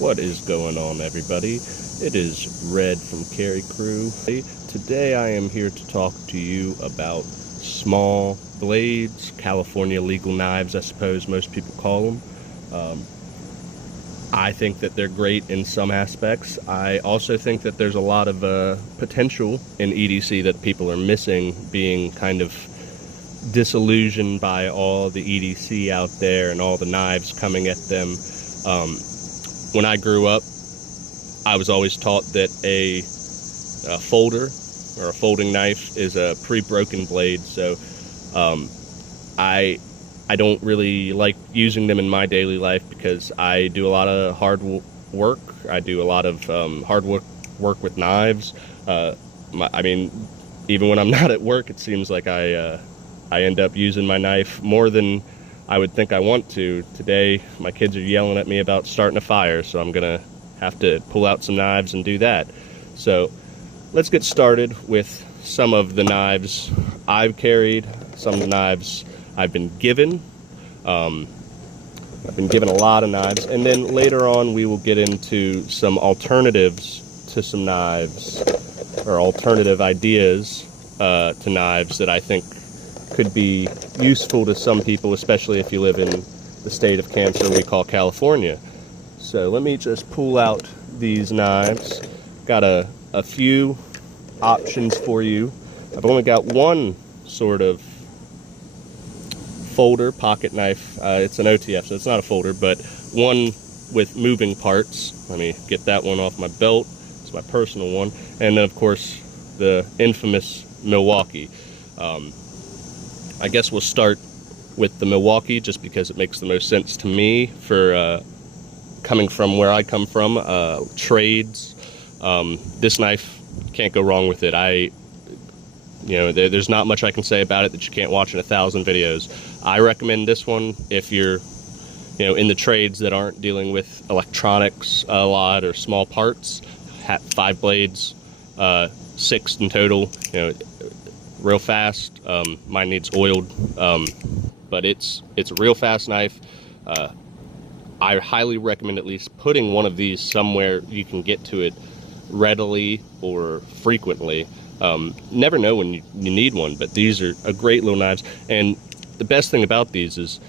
What is going on, everybody? It is Red from Carry Crew. Today I am here to talk to you about small blades, California legal knives, I suppose most people call them. I think that they're great in some aspects. I also think that there's a lot of potential in EDC that people are missing, being kind of disillusioned by all the EDC out there and all the knives coming at them. When I grew up, I was always taught that a folder or a folding knife is a pre-broken blade, so I don't really like using them in my daily life because I do a lot of hard work. I do a lot of hard work with knives. I mean, even when I'm not at work, it seems like I end up using my knife more than I would think I want to. Today, my kids are yelling at me about starting a fire, so I'm gonna have to pull out some knives and do that. So let's get started with some of the knives I've carried, some of the knives I've been given. I've been given a lot of knives, and then later on we will get into some alternatives to some knives, or alternative ideas to knives that I think could be useful to some people, especially if you live in the state of cancer we call California. So let me just pull out these knives. Got a few options for you. I've only got one sort of folder pocket knife. It's an OTF, so it's not a folder, but one with moving parts. Let me get that one off my belt. It's my personal one. And then, of course, the infamous Milwaukee. I guess we'll start with the Milwaukee just because it makes the most sense to me for coming from where I come from, trades. This knife, can't go wrong with it. There's not much I can say about it that you can't watch in 1,000 videos. I recommend this one if you're, in the trades that aren't dealing with electronics a lot or small parts. 5 blades, 6 in total, real fast. Mine needs oiled, but it's a real fast knife. I highly recommend at least putting one of these somewhere you can get to it readily or frequently. Never know when you need one, but these are a great little knives. And the best thing about these is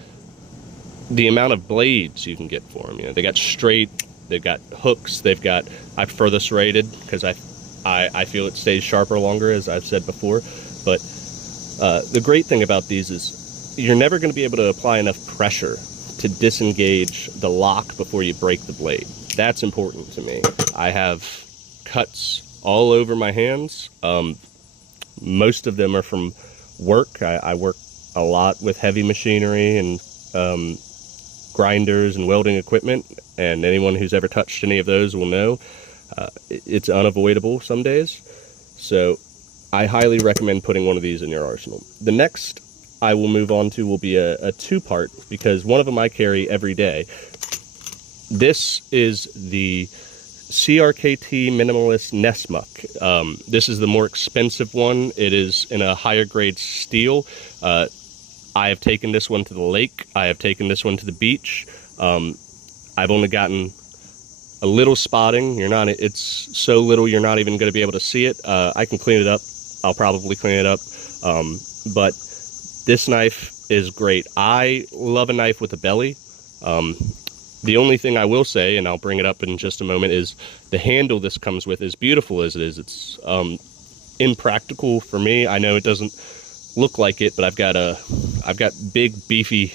the amount of blades you can get for them. They got straight, they've got hooks, I prefer this rated because I feel it stays sharper longer, as I've said before. But the great thing about these is you're never going to be able to apply enough pressure to disengage the lock before you break the blade. That's important to me. I have cuts all over my hands. Most of them are from work. I work a lot with heavy machinery and grinders and welding equipment, and anyone who's ever touched any of those will know it's unavoidable some days. So I highly recommend putting one of these in your arsenal. The next I will move on to will be a two-part, because one of them I carry every day. This is the CRKT Minimalist Nesmuck. This is the more expensive one. It is in a higher grade steel. I have taken this one to the lake. I have taken this one to the beach. I've only gotten a little spotting. It's so little you're not even going to be able to see it. I can clean it up. I'll probably clean it up. But this knife is great. I love a knife with a belly. The only thing I will say, and I'll bring it up in just a moment, is the handle this comes with, as beautiful as it is, it's impractical for me. I know it doesn't look like it, but I've got big beefy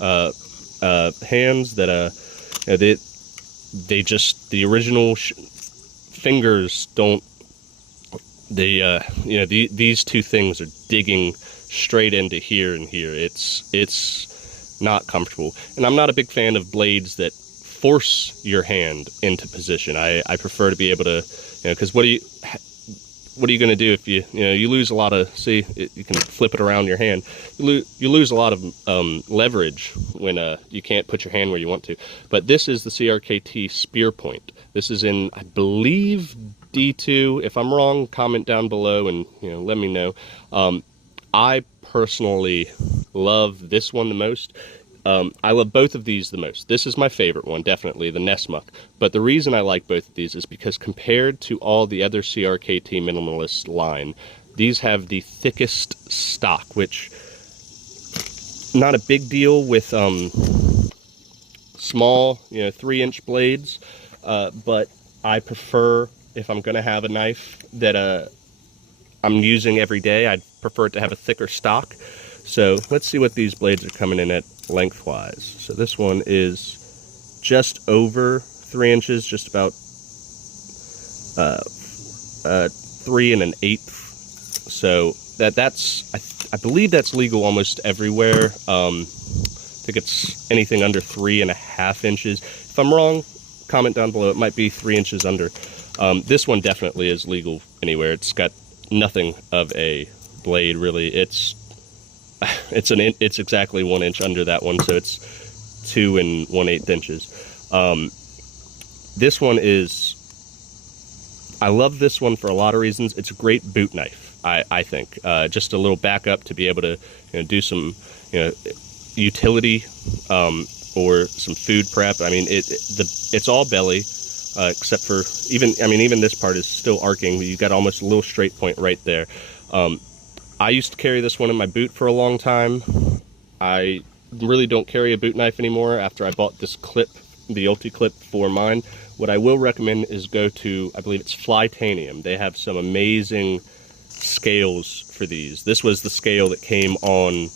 hands that the original fingers don't. These two things are digging straight into here and here. It's not comfortable, and I'm not a big fan of blades that force your hand into position. I prefer to be able to, because what are you going to do if you lose a lot of, see, you can flip it around your hand. You lose a lot of leverage when you can't put your hand where you want to. But this is the CRKT Spear Point. This is in, I believe, D2. If I'm wrong, comment down below and let me know. I personally love this one the most. I love both of these the most. This is my favorite one, definitely, the Nessmuck. But the reason I like both of these is because compared to all the other CRKT minimalist line, these have the thickest stock, which not a big deal with small, 3-inch blades, but I prefer, if I'm going to have a knife that I'm using every day, I'd prefer it to have a thicker stock. So let's see what these blades are coming in at lengthwise. So this one is just over 3 inches, just about 3 1/8. So I believe that's legal almost everywhere. I think it's anything under 3.5 inches. If I'm wrong, comment down below. It might be 3 inches under. This one definitely is legal anywhere. It's got nothing of a blade really. It's exactly 1 inch under that one, so it's 2 1/8 inches. This one is, I love this one for a lot of reasons. It's a great boot knife, I think. Just a little backup to be able to do some utility or some food prep. I mean, it's all belly, except for even this part is still arcing, but you've got almost a little straight point right there. I used to carry this one in my boot for a long time. I really don't carry a boot knife anymore after I bought this clip, the Ulti clip for mine. What I will recommend is go to, I believe it's Flytanium. They have some amazing scales for these. This was the scale that came on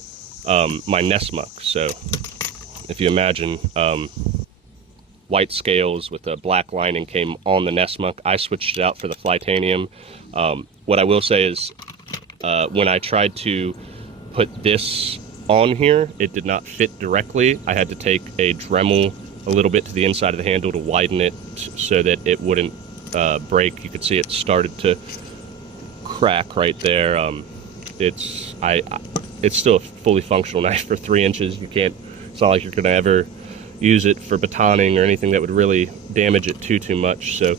my Nessmuck. So if you imagine, white scales with a black lining came on the Nessmuck. I switched it out for the Flytanium. What I will say is, when I tried to put this on here, it did not fit directly. I had to take a Dremel a little bit to the inside of the handle to widen it so that it wouldn't break. You could see it started to crack right there. It's still a fully functional knife for 3 inches. It's not like you're gonna ever use it for batoning or anything that would really damage it too much. So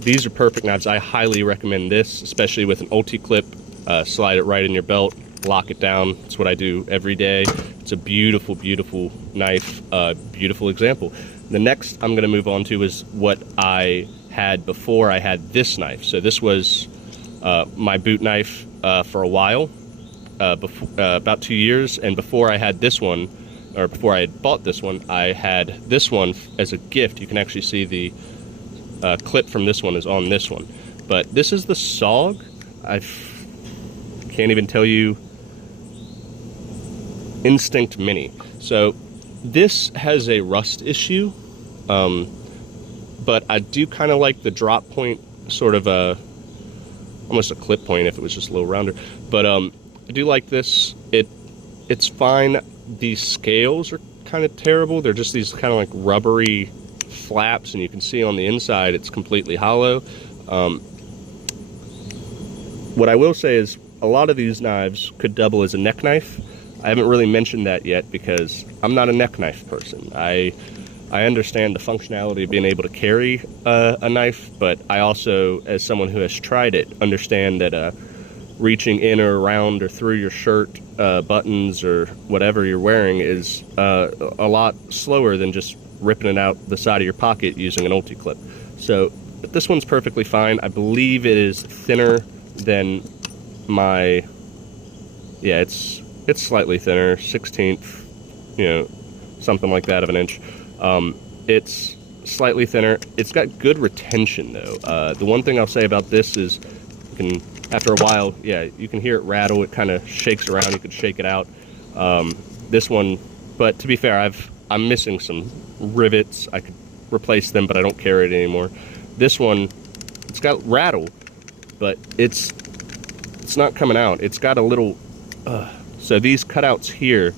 these are perfect knives. I highly recommend this, especially with an Ulti clip. Slide it right in your belt, lock it down. That's what I do every day. It's a beautiful, beautiful knife, beautiful example. The next I'm going to move on to is what I had before I had this knife. So this was my boot knife for a while, about 2 years, and before I had this one, or before I had bought this one, I had this one as a gift. You can actually see the clip from this one is on this one. But this is the SOG. I can't even tell you, Instinct Mini. So this has a rust issue, but I do kind of like the drop point, sort of almost a clip point if it was just a little rounder. But I do like this. It's fine. These scales are kind of terrible. They're just these kind of like rubbery flaps, and you can see on the inside it's completely hollow. What I will say is a lot of these knives could double as a neck knife. I haven't really mentioned that yet because I'm not a neck knife person. I understand the functionality of being able to carry a knife, but I also, as someone who has tried it, understand that reaching in or around or through your shirt buttons or whatever you're wearing is a lot slower than just ripping it out the side of your pocket using an Ulti clip. So this one's perfectly fine. I believe it is thinner than my, yeah, it's slightly thinner, 1/16, something like that of an inch. It's slightly thinner. It's got good retention though. The one thing I'll say about this is, after a while, yeah, you can hear it rattle. It kind of shakes around. You could shake it out. This one, but to be fair, I'm missing some rivets. I could replace them, but I don't carry it anymore. This one, it's got rattle, but it's not coming out. It's got a little, so these cutouts here,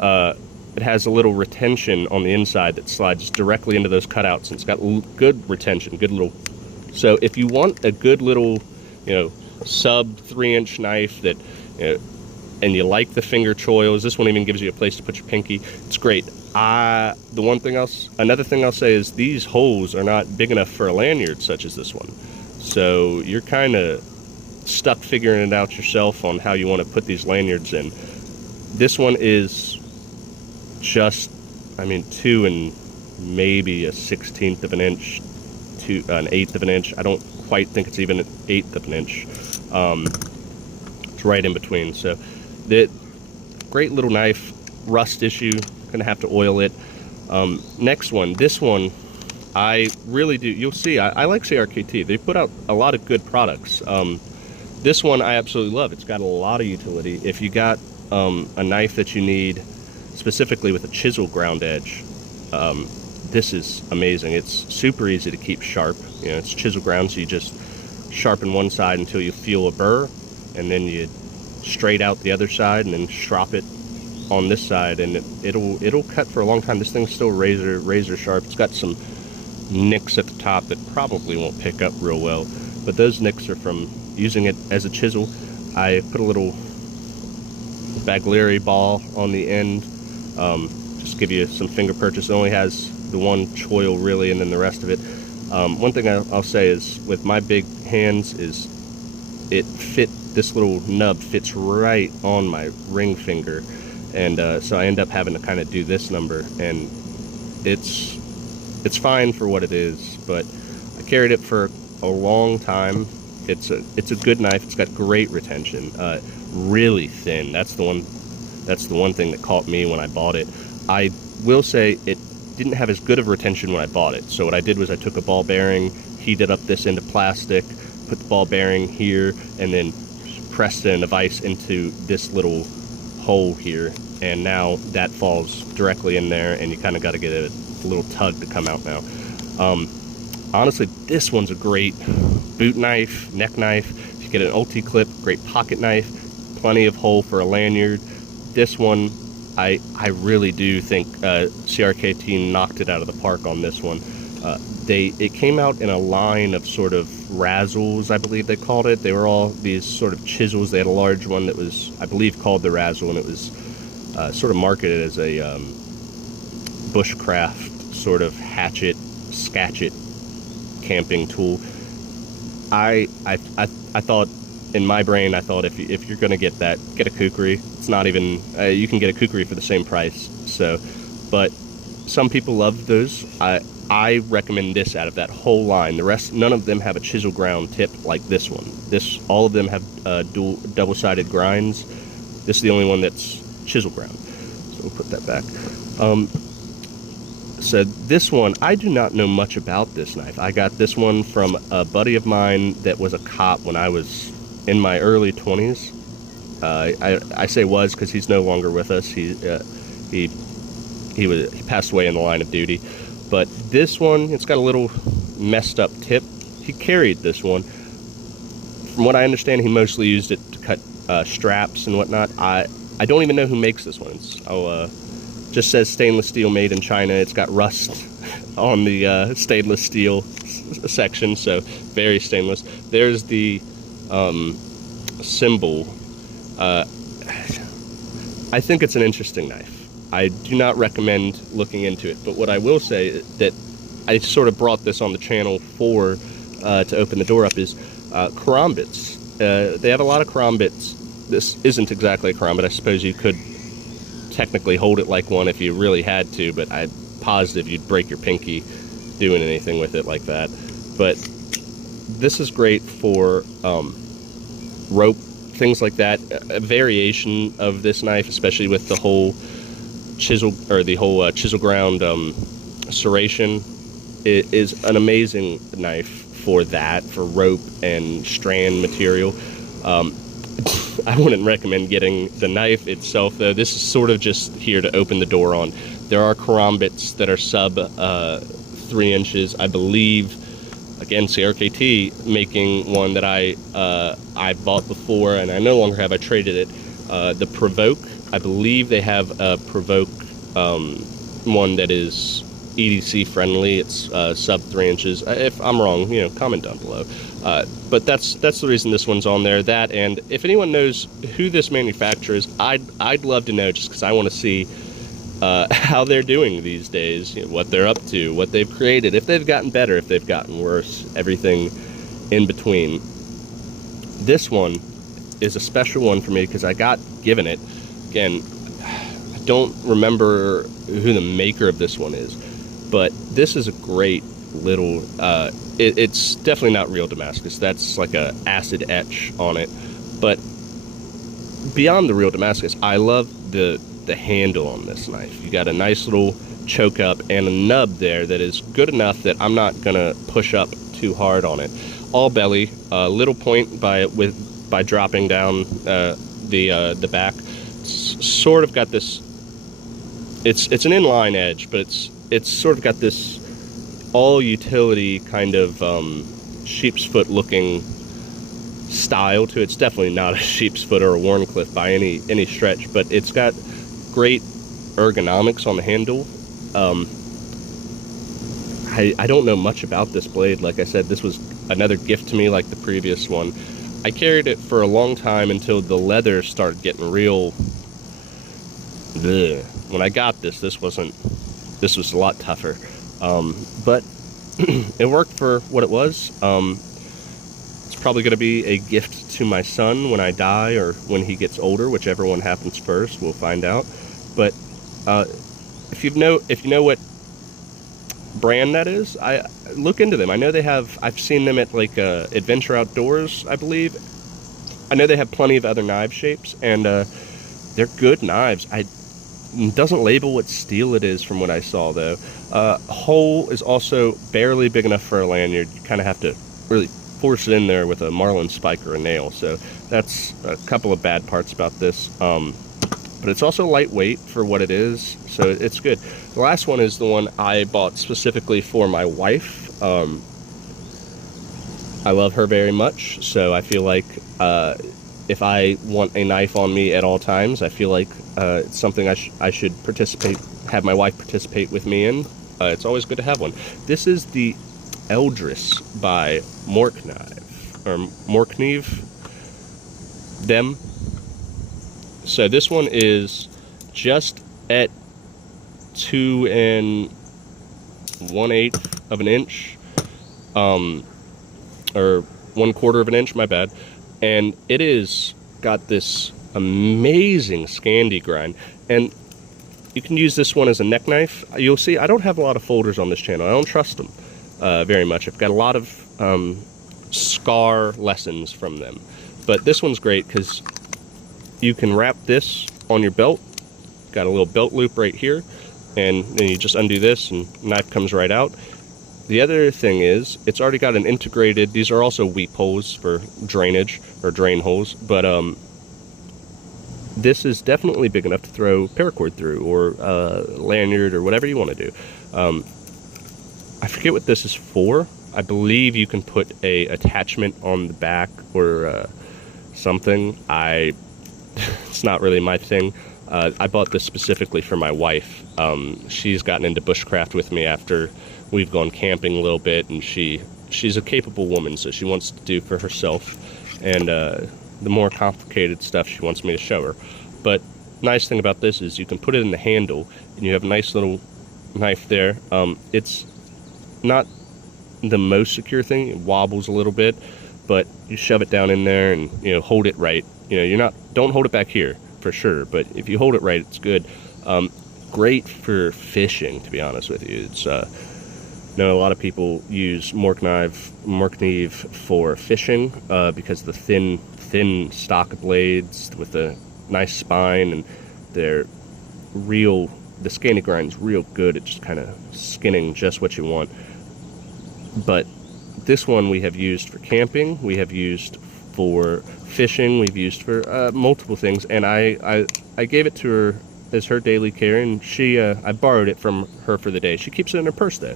it has a little retention on the inside that slides directly into those cutouts, and it's got good retention, good little. So if you want a good little, sub 3-inch knife that, and you like the finger choils, this one even gives you a place to put your pinky. It's great. Another thing I'll say is these holes are not big enough for a lanyard such as this one. So you're kind of stuck figuring it out yourself on how you want to put these lanyards in. This one is just, I mean, 2 and maybe a 1/16 of an inch to an 1/8 of an inch. I don't quite think it's even an 1/8 of an inch. It's right in between. So the great little knife. Rust issue, gonna have to oil it. Next one, this one, I really do, you'll see, I like CRKT. They put out a lot of good products. This one I absolutely love. It's got a lot of utility. If you got a knife that you need specifically with a chisel ground edge, this is amazing. It's super easy to keep sharp. You know, it's chisel ground, so you just sharpen one side until you feel a burr, and then you straight out the other side and then strop it on this side, and it'll cut for a long time. This thing's still razor sharp. It's got some nicks at the top that probably won't pick up real well, but those nicks are from using it as a chisel. I put a little Baglieri ball on the end, just give you some finger purchase. It only has the one choil really, and then the rest of it. One thing I'll say is with my big hands is this little nub fits right on my ring finger. And so I end up having to kind of do this number, and it's fine for what it is, but I carried it for a long time. It's a good knife. It's got great retention, really thin. That's the one thing that caught me when I bought it. I will say it didn't have as good of retention when I bought it. So what I did was I took a ball bearing, heated up this into plastic, put the ball bearing here, and then pressed it in a vise into this little hole here, and now that falls directly in there, and you kind of got to get a little tug to come out now. Honestly, this one's a great boot knife, neck knife. If you get an ulti clip, great pocket knife, plenty of hole for a lanyard. This one, I really do think CRKT knocked it out of the park on this one. It came out in a line of sort of razzles, I believe they called it. They were all these sort of chisels. They had a large one that was, I believe, called the Razzle, and it was sort of marketed as a bushcraft sort of hatchet, scatchet camping tool. I thought, in my brain, I thought if you're gonna get that, get a kukri. It's not even, you can get a kukri for the same price. So, but some people love those. I recommend this out of that whole line. The rest, none of them have a chisel ground tip like this one. All of them have double-sided grinds. This is the only one that's chisel ground. So we'll put that back. So this one, I do not know much about this knife. I got this one from a buddy of mine that was a cop when I was in my early 20s. I say was because he's no longer with us. He passed away in the line of duty. But this one, it's got a little messed up tip. He carried this one. From what I understand, he mostly used it to cut straps and whatnot. I don't even know who makes this one. Just says stainless steel made in China. It's got rust on the stainless steel section, so very stainless. There's the symbol. I think it's an interesting knife. I do not recommend looking into it, but what I will say that I sort of brought this on the channel for to open the door up is karambits. They have a lot of karambits. This isn't exactly a karambit. I suppose you could technically hold it like one if you really had to, but I'm positive you'd break your pinky doing anything with it like that. But this is great for rope, things like that. A variation of this knife, especially with the whole chisel ground serration, it is an amazing knife for that, for rope and strand material. I wouldn't recommend getting the knife itself, though. This is sort of just here to open the door on. There are karambits that are sub 3 inches, I believe. Again, CRKT making one that I bought before, and I no longer have. I traded it. The Provoke, I believe they have a Provoke one that is EDC friendly. It's sub 3 inches. If I'm wrong, comment down below. But that's the reason this one's on there. That, and if anyone knows who this manufacturer is, I'd love to know, just because I want to see how they're doing these days, what they're up to, what they've created, if they've gotten better, if they've gotten worse, everything in between. This one is a special one for me because I got given it. Again, I don't remember who the maker of this one is, but this is a great little, it's definitely not real Damascus. That's like a acid etch on it. But beyond the real Damascus, I love the handle on this knife. You got a nice little choke up and a nub there that is good enough that I'm not gonna push up too hard on it. All belly, little point by dropping down the back. It's sort of got this. It's an inline edge, but it's sort of got this all utility kind of sheep's foot looking style to it. It's definitely not a sheep's foot or a Warncliffe by any stretch, but it's got great ergonomics on the handle. I don't know much about this blade. Like I said, this was another gift to me like the previous one. I carried it for a long time until the leather started getting real. Ugh. When I got this was a lot tougher. But it worked for what it was. It's probably going to be a gift to my son when I die or when he gets older, whichever one happens first. We'll find out. But if you know what brand that is, I look into them. I know they have. I've seen them at like Adventure Outdoors, I believe. I know they have plenty of other knife shapes, and they're good knives. It doesn't label what steel it is from what I saw though. Hole is also barely big enough for a lanyard. You kind of have to really force it in there with a marlin spike or a nail. So that's a couple of bad parts about this. But it's also lightweight for what it is, so it's good. The last one is the one I bought specifically for my wife. I love her very much, so I feel like if I want a knife on me at all times, I feel like it's something I should have my wife participate with me in. It's always good to have one. This is the Eldris by Morknive. Them. So this one is just at 2 1/8 of an inch, or 1/4 of an inch, my bad. And it is got this amazing Scandi grind. And you can use this one as a neck knife. You'll see I don't have a lot of folders on this channel. I don't trust them very much. I've got a lot of scar lessons from them. But this one's great because you can wrap this on your belt. Got a little belt loop right here, and then you just undo this and knife comes right out. The other thing is it's already got an integrated, these are also weep holes for drainage or drain holes, but this is definitely big enough to throw paracord through or lanyard or whatever you want to do. I forget what this is for. I believe you can put a attachment on the back or something. It's not really my thing. I bought this specifically for my wife. She's gotten into bushcraft with me after we've gone camping a little bit, and she's a capable woman, so she wants to do for herself, and the more complicated stuff she wants me to show her. But nice thing about this is you can put it in the handle, and you have a nice little knife there. It's not the most secure thing. It wobbles a little bit, but you shove it down in there and hold it right. Don't hold it back here for sure, but if you hold it right, it's good. Great for fishing, to be honest with you. It's I know a lot of people use Morknive for fishing because of the thin stock blades with the nice spine, and the Scandi grind's real good at just kind of skinning just what you want. But this one we have used for camping, we have used for fishing, we've used for multiple things, and I gave it to her as her daily care, and I borrowed it from her for the day. She keeps it in her purse though.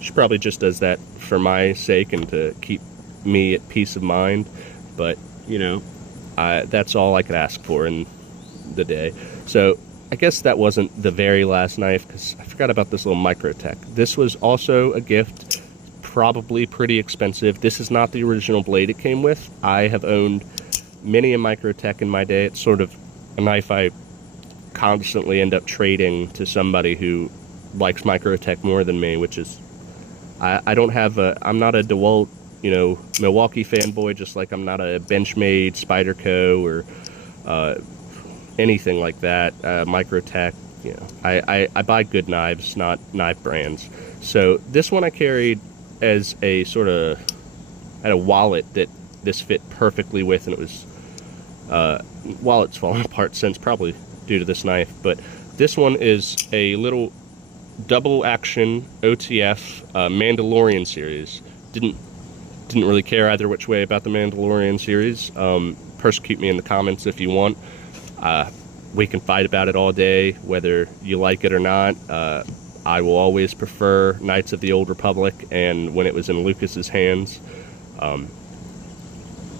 She probably just does that for my sake and to keep me at peace of mind, but that's all I could ask for in the day. So I guess that wasn't the very last knife, because I forgot about this little Microtech. This was also a gift, probably pretty expensive. This is not the original blade it came with. I have owned many a Microtech in my day. It's sort of a knife I constantly end up trading to somebody who likes Microtech more than me, which is, I'm not a DeWalt, Milwaukee fanboy, just like I'm not a Benchmade, Spyderco, or anything like that, Microtech. You know, I buy good knives, not knife brands. So this one I carried as a sort of, I had a wallet that this fit perfectly with, and it was, wallet's fallen apart since, probably due to this knife, but this one is a little double action OTF Mandalorian series. Didn't really care either which way about the Mandalorian series. Persecute me in the comments if you want. We can fight about it all day, whether you like it or not. I will always prefer Knights of the Old Republic, and when it was in Lucas's hands,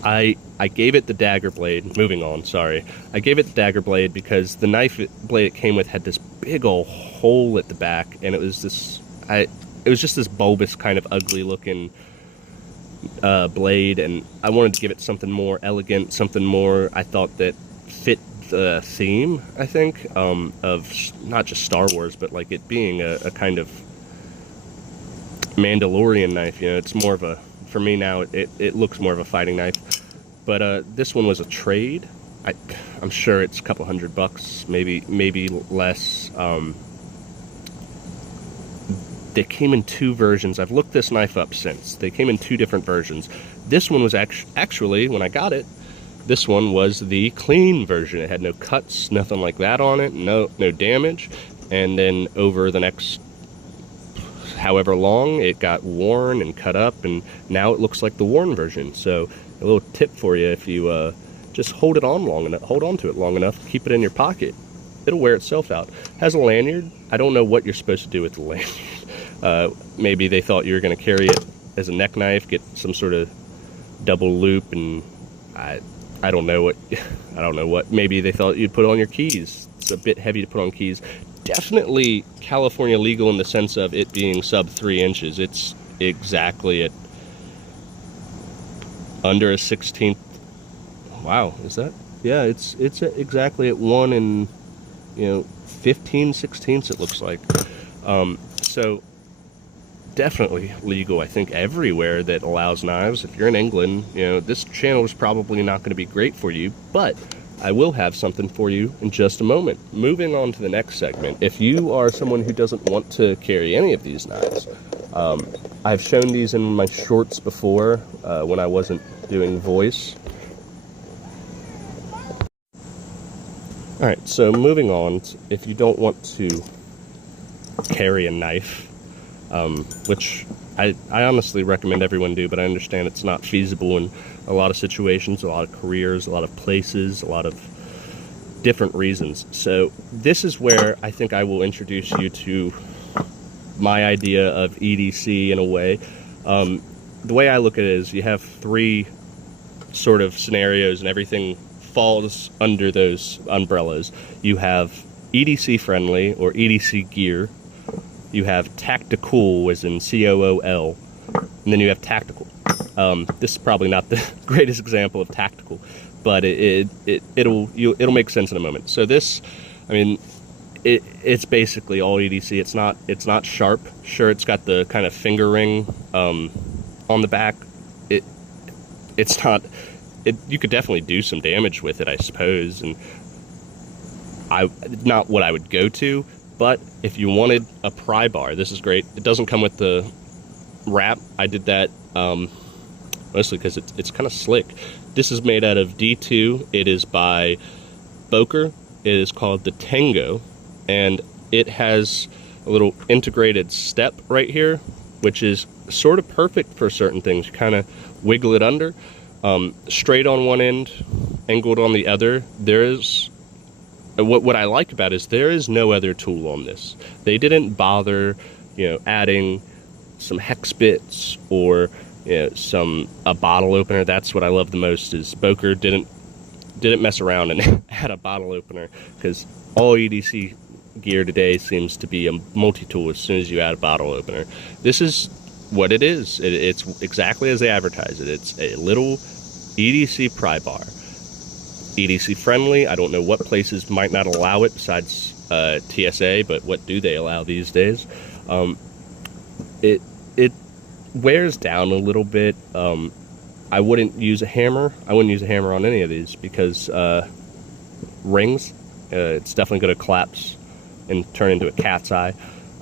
I gave it the dagger blade. Moving on, sorry. I gave it the dagger blade because the knife blade it came with had this big old hole at the back, and it was just this bulbous kind of ugly looking blade, and I wanted to give it something more elegant, something more I thought that fit the theme, I think, of not just Star Wars, but like it being a kind of Mandalorian knife. You know, it's more of a, for me now, it looks more of a fighting knife. But this one was a trade. I'm sure it's a couple $100, maybe less. They came in 2 versions. I've looked this knife up since. They came in 2 different versions. This one was actually, when I got it, this one was the clean version. It had no cuts, nothing like that on it, no damage. And then over the next however long, it got worn and cut up, and now it looks like the worn version. So a little tip for you: if you just hold on to it long enough, keep it in your pocket, it'll wear itself out. Has a lanyard. I don't know what you're supposed to do with the lanyard. Maybe they thought you were going to carry it as a neck knife, get some sort of double loop, and I don't know what. Maybe they thought you'd put it on your keys. It's a bit heavy to put on keys. Definitely California legal in the sense of it being sub 3 inches. It's exactly at under a 16th. Wow, is that? Yeah, it's exactly at 1 and 15/16 it looks like. So definitely legal, I think, everywhere that allows knives. If you're in England, this channel is probably not going to be great for you, but I will have something for you in just a moment. Moving on to the next segment. If you are someone who doesn't want to carry any of these knives, I've shown these in my shorts before when I wasn't doing voice. Alright, so moving on, if you don't want to carry a knife, which I honestly recommend everyone do, but I understand it's not feasible in a lot of situations, a lot of careers, a lot of places, a lot of different reasons. So this is where I think I will introduce you to my idea of EDC in a way. The way I look at it is you have 3 sort of scenarios, and everything falls under those umbrellas. You have EDC friendly or EDC gear. You have tactical, as in COOL, and then you have tactical. This is probably not the greatest example of tactical, but it'll make sense in a moment. So this, I mean, it's basically all EDC. It's not sharp. Sure, it's got the kind of finger ring on the back. It's not. You could definitely do some damage with it, I suppose, and not what I would go to. But if you wanted a pry bar, this is great. It doesn't come with the wrap. I did that mostly because it's kind of slick. This is made out of D2. It is by Boker. It is called the Tango, and it has a little integrated step right here, which is sort of perfect for certain things. You kind of wiggle it under, straight on one end, angled on the other. There is what I like about it is there is no other tool on this. They didn't bother, adding some hex bits or a bottle opener. That's what I love the most, is Boker didn't mess around and add a bottle opener, because all EDC gear today seems to be a multi-tool as soon as you add a bottle opener. This is what it is. It's exactly as they advertise it. It's a little EDC pry bar. EDC friendly. I don't know what places might not allow it besides TSA, but what do they allow these days? It wears down a little bit. I wouldn't use a hammer. I wouldn't use a hammer on any of these because rings, It's definitely going to collapse and turn into a cat's eye.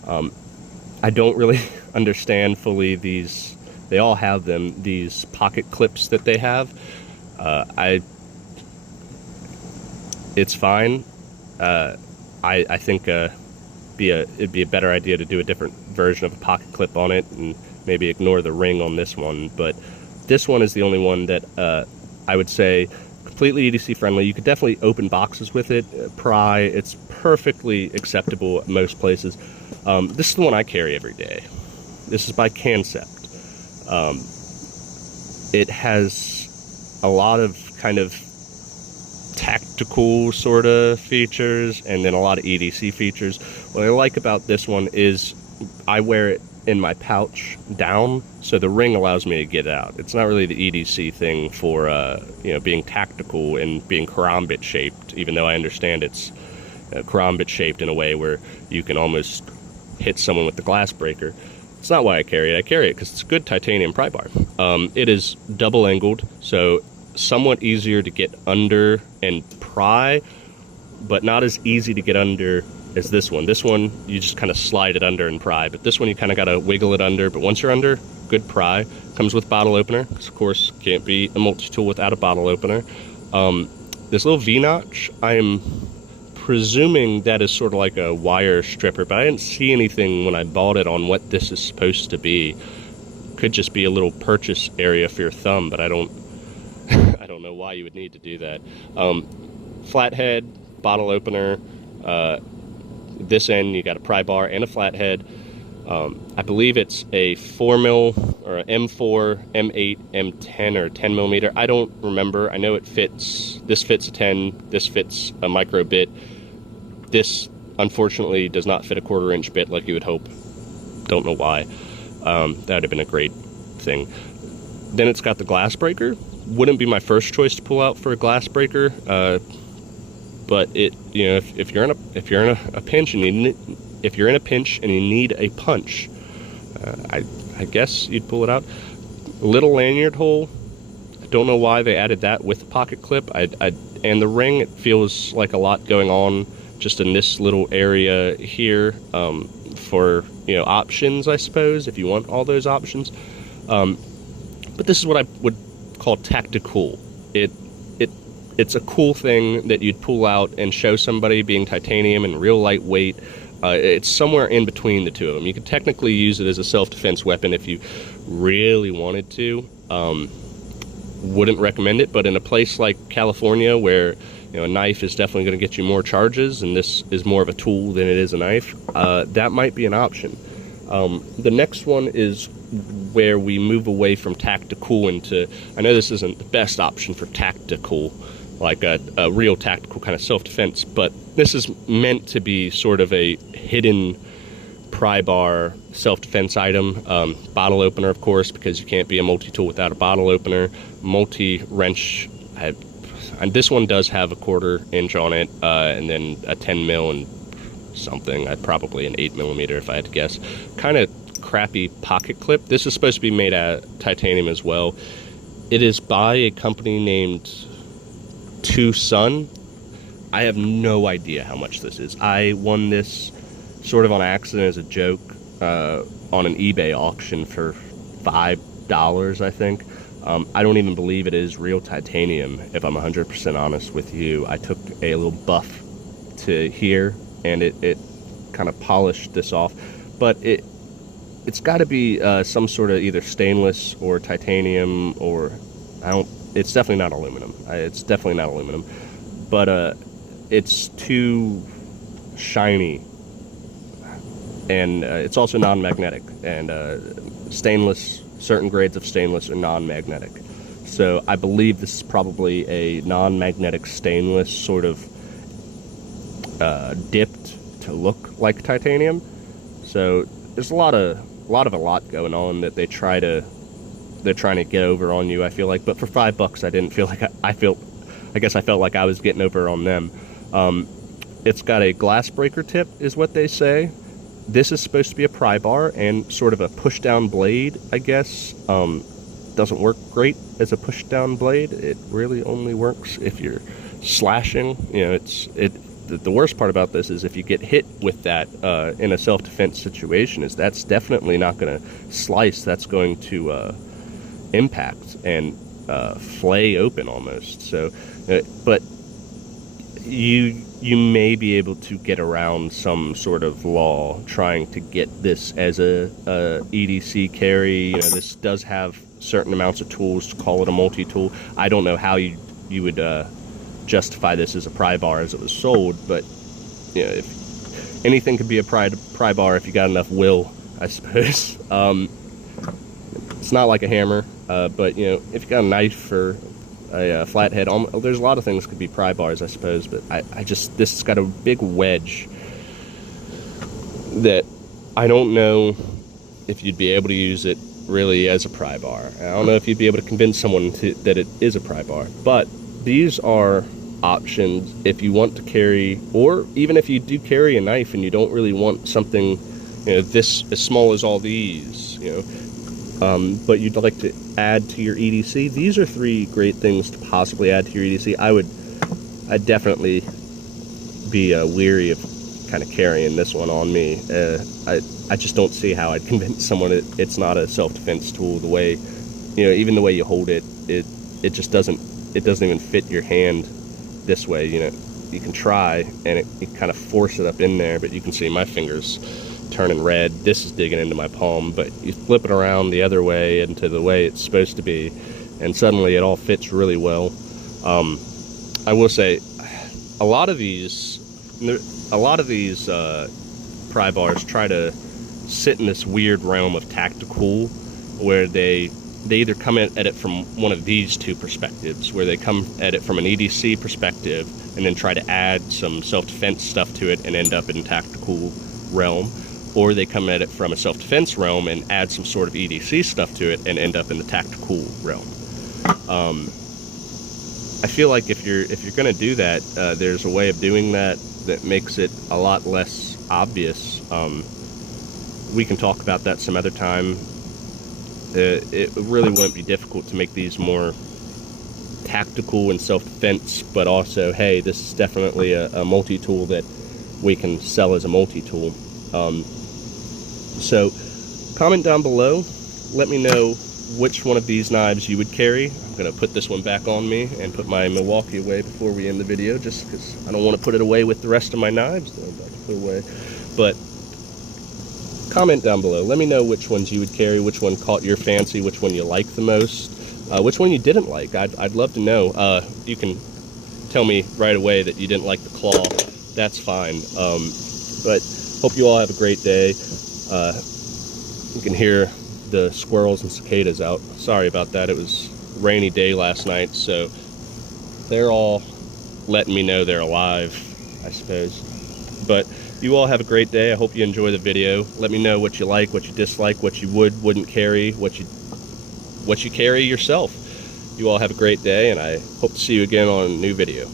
I don't really understand fully these. They all have them, these pocket clips that they have. It's fine. I think it'd be a better idea to do a different version of a pocket clip on it and maybe ignore the ring on this one. But this one is the only one that I would say completely EDC friendly. You could definitely open boxes with it, pry. It's perfectly acceptable at most places. This is the one I carry every day. This is by Concept. It has a lot of kind of tactical sort of features and then a lot of EDC features. What I like about this one is I wear it in my pouch down, so the ring allows me to get out. It's not really the EDC thing for being tactical and being karambit shaped, even though I understand it's karambit shaped in a way where you can almost hit someone with the glass breaker. It's not why I carry it. I carry it because it's a good titanium pry bar. It is double angled, so somewhat easier to get under and pry, but not as easy to get under as this one. This one, you just kind of slide it under and pry, but this one you kind of got to wiggle it under, but once you're under, good pry. Comes with bottle opener, because of course can't be a multi-tool without a bottle opener. This little V-notch, I am presuming that is sort of like a wire stripper, but I didn't see anything when I bought it on what this is supposed to be. Could just be a little purchase area for your thumb, but I don't know why you would need to do that. Flathead, bottle opener. This end you got a pry bar and a flathead. I believe it's a 4mm or an M4, M8, M10 or 10 millimeter. I don't remember. I know it fits. This fits a 10. This fits a micro bit. This unfortunately does not fit a 1/4 inch bit like you would hope. Don't know why. That would have been a great thing. Then it's got the glass breaker. Wouldn't be my first choice to pull out for a glass breaker, but it, if you're in a pinch and you need a punch, I guess you'd pull it out. Little lanyard hole. I don't know why they added that with the pocket clip. And the ring, it feels like a lot going on just in this little area here, for options, I suppose, if you want all those options. But this is what I would call tactical. It's a cool thing that you'd pull out and show somebody, being titanium and real lightweight. It's somewhere in between the two of them. You could technically use it as a self-defense weapon if you really wanted to. Wouldn't recommend it, but in a place like California where a knife is definitely going to get you more charges, and this is more of a tool than it is a knife, that might be an option. The next one is where we move away from tactical into, I know this isn't the best option for tactical, like a real tactical kind of self-defense, but this is meant to be sort of a hidden pry bar self-defense item. Bottle opener, of course, because you can't be a multi-tool without a bottle opener. Multi-wrench, and this one does have a 1/4 inch on it, and then a 10 mil and something. I'd probably an 8 millimeter if I had to guess. Kind of crappy pocket clip. This is supposed to be made out of titanium as well. It is by a company named Two Sun. I have no idea how much this is. I won this sort of on accident as a joke on an eBay auction for $5, I think. I don't even believe it is real titanium, if I'm 100% honest with you. I took a little buff to here, and it kind of polished this off. But it's got to be some sort of either stainless or titanium, or it's definitely not aluminum. It's definitely not aluminum. But it's too shiny. And it's also non-magnetic. And stainless, certain grades of stainless are non-magnetic. So I believe this is probably a non-magnetic stainless, sort of dipped to look like titanium. So there's a lot going on that they're trying to get over on you, I feel like. But for $5, I didn't feel like I guess I felt like I was getting over on them. It's got a glass breaker tip, is what they say. This is supposed to be a pry bar and sort of a push down blade, I guess. Doesn't work great as a push down blade. It really only works if you're slashing. the worst part about this is if you get hit with that in a self-defense situation, is that's definitely not going to slice. That's going to impact and flay open almost. So, but you may be able to get around some sort of law trying to get this as a EDC carry. This does have certain amounts of tools to call it a multi-tool. I don't know how you would justify this as a pry bar as it was sold, but if anything could be a pry bar if you got enough will, I suppose. It's not like a hammer, but if you got a knife or a flathead, there's a lot of things could be pry bars, I suppose, but this has got a big wedge that I don't know if you'd be able to use it really as a pry bar. I don't know if you'd be able to convince someone that it is a pry bar, but these are options if you want to carry, or even if you do carry a knife and you don't really want something this as small as all these, but you'd like to add to your EDC. These are 3 great things to possibly add to your EDC. I'd definitely be weary of kind of carrying this one on me. I just don't see how I'd convince someone it's not a self-defense tool. The way, even the way you hold it, it just doesn't even fit your hand this way. You can try and you kind of force it up in there, but you can see my fingers turning red. This is digging into my palm, but you flip it around the other way into the way it's supposed to be, and suddenly it all fits really well. I will say, a lot of these pry bars try to sit in this weird realm of tactical, where they either come at it from one of these 2 perspectives, where they come at it from an EDC perspective and then try to add some self-defense stuff to it and end up in tactical realm, or they come at it from a self-defense realm and add some sort of EDC stuff to it and end up in the tactical realm. I feel like if you're going to do that, there's a way of doing that makes it a lot less obvious. We can talk about that some other time. It really wouldn't be difficult to make these more tactical and self-defense, but also, hey, this is definitely a multi-tool that we can sell as a multi-tool. So comment down below, let me know which one of these knives you would carry. I'm going to put this one back on me and put my Milwaukee away before we end the video, just because I don't want to put it away with the rest of my knives that I'm about to put away. But comment down below, let me know which ones you would carry, which one caught your fancy, which one you like the most, which one you didn't like. I'd love to know. You can tell me right away that you didn't like the claw. That's fine. But hope you all have a great day. You can hear the squirrels and cicadas out. Sorry about that. It was a rainy day last night, so they're all letting me know they're alive, I suppose. But you all have a great day. I hope you enjoy the video. Let me know what you like, what you dislike, what you wouldn't carry, what you carry yourself. You all have a great day, and I hope to see you again on a new video.